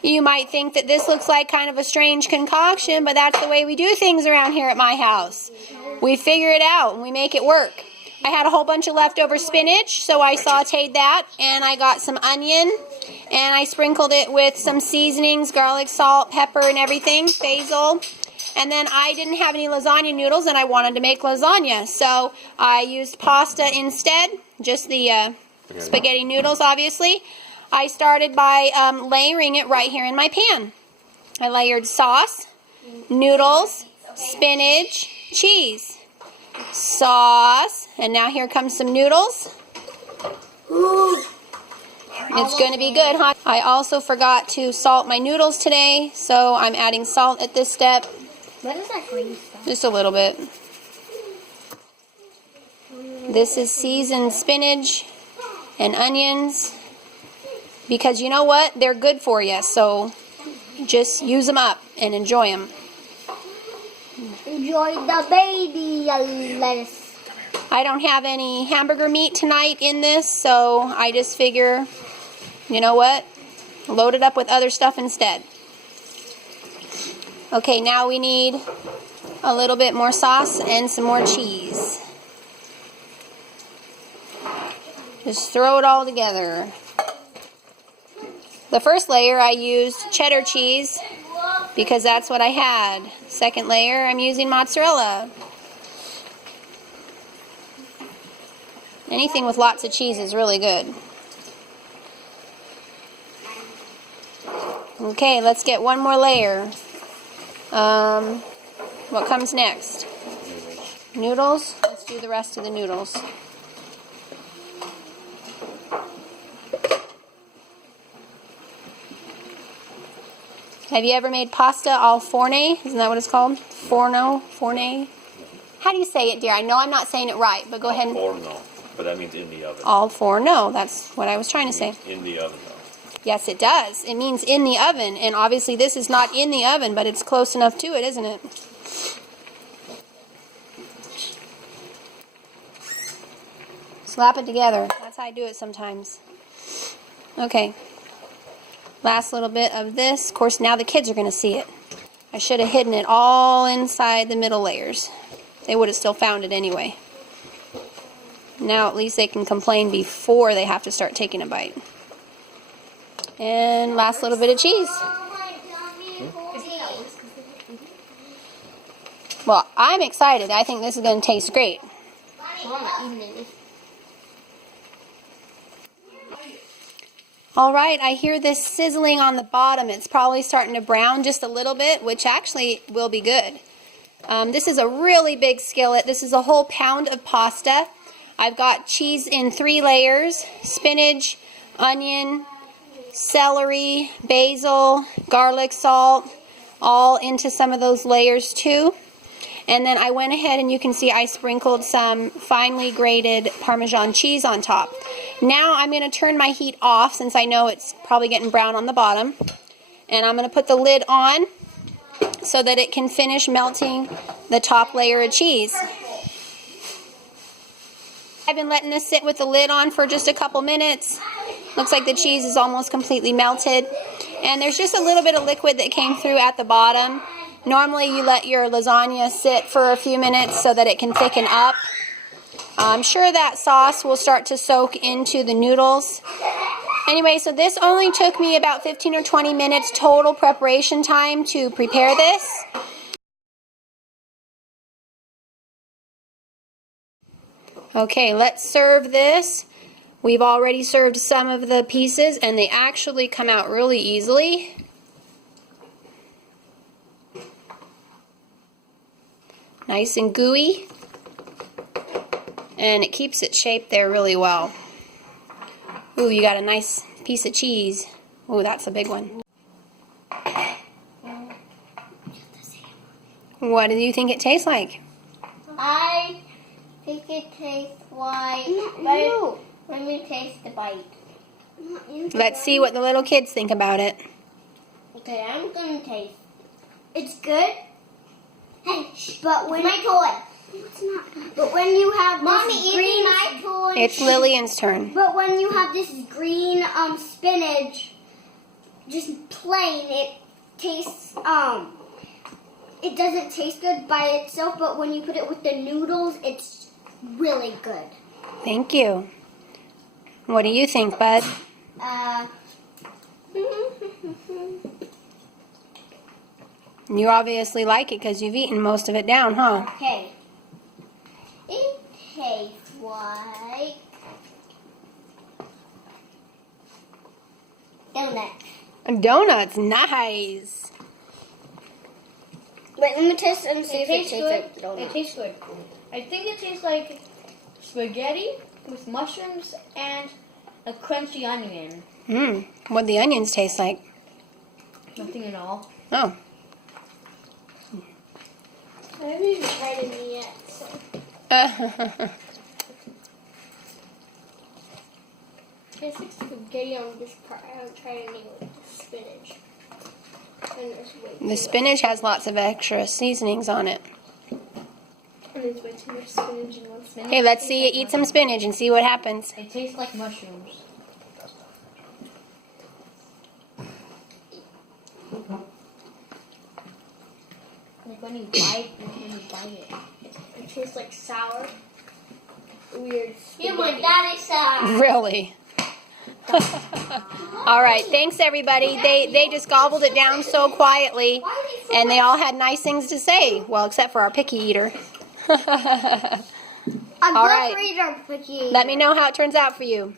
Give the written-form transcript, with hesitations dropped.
You might think that this looks like kind of a strange concoction, but that's the way we do things around here at my house. We figure it out and we make it work. I had a whole bunch of leftover spinach, so I sauteed that, and I got some onion, and I sprinkled it with some seasonings, garlic, salt, pepper, and everything, basil. And then I didn't have any lasagna noodles, and I wanted to make lasagna, so I used pasta instead, just the spaghetti noodles, obviously. I started by layering it right here in my pan. I layered sauce, noodles, spinach, cheese, sauce, and now here comes some noodles. It's going to be good, huh? I also forgot to salt my noodles today, so I'm adding salt at this step. What is that green stuff? Just a little bit. This is seasoned spinach and onions. Because you know what? They're good for you, so just use them up and enjoy them. Enjoy the baby lettuce. I don't have any hamburger meat tonight in this, so I just figure, you know what? Load it up with other stuff instead. Okay, now we need a little bit more sauce and some more cheese. Just throw it all together. The first layer I used cheddar cheese because that's what I had. Second layer I'm using mozzarella. Anything with lots of cheese is really good. Okay, let's get one more layer. What comes next? Noodles? Let's do the rest of the noodles. Have you ever made pasta al forno? Isn't that what it's called? Forno? How do you say it, dear? I know I'm not saying it right, but go ahead. Forno, but that means in the oven. Al forno, that's what I was trying to say. In the oven, though. Yes, it does. It means in the oven, and obviously this is not in the oven, but it's close enough to it, isn't it? Slap it together. That's how I do it sometimes. Okay. Last little bit of this. Of course, now the kids are going to see it. I should have hidden it all inside the middle layers. They would have still found it anyway. Now at least they can complain before they have to start taking a bite. And last little bit of cheese. Well, I'm excited. I think this is going to taste great. All right, I hear this sizzling on the bottom. It's probably starting to brown just a little bit, which actually will be good. This is a really big skillet. This is a whole pound of pasta. I've got cheese in 3 layers, spinach, onion, celery, basil, garlic, salt, all into some of those layers too. And then I went ahead and you can see I sprinkled some finely grated Parmesan cheese on top. Now I'm going to turn my heat off since I know it's probably getting brown on the bottom. And I'm going to put the lid on so that it can finish melting the top layer of cheese. I've been letting this sit with the lid on for just a couple minutes. Looks like the cheese is almost completely melted. And there's just a little bit of liquid that came through at the bottom. Normally you let your lasagna sit for a few minutes so that it can thicken up. I'm sure that sauce will start to soak into the noodles. Anyway, so this only took me about 15 or 20 minutes total preparation time to prepare this. Okay, let's serve this. We've already served some of the pieces and they actually come out really easily. Nice and gooey. And it keeps its shape there really well. Ooh, you got a nice piece of cheese. Ooh, that's a big one. What do you think it tastes like? I think it tastes like... No. Let me taste the bite. Let's see what the little kids think about it. Okay, I'm gonna taste. It's good. Hey, but when my toy. It's not. But when you have this green, my toy. It's Lillian's turn. But when you have this green spinach, just plain, it tastes, it doesn't taste good by itself, but when you put it with the noodles, it's really good. Thank you. What do you think, Bud? You obviously like it because you've eaten most of it down, huh? Okay. It tastes like donut. Donuts, nice. Wait, let me taste and see if it tastes good. like donut. It tastes good. I think it tastes like spaghetti with mushrooms and a crunchy onion. What the onions taste like? Nothing at all. Oh. I haven't even tried any yet, so. Tastes like spaghetti on this part. I haven't tried any with the spinach. And there's way too The spinach has lots of extra seasonings on it. And there's way too much spinach in one spinach. Hey, let's see you eat some spinach and see what happens. It tastes like mushrooms. Like when you bite it. It tastes like sour. Weird. Yeah, my daddy sour. Really? All right, thanks everybody. They just gobbled it down so quietly, and they all had nice things to say. Well, except for our picky eater. I'm All right. reader picky. Let me know how it turns out for you.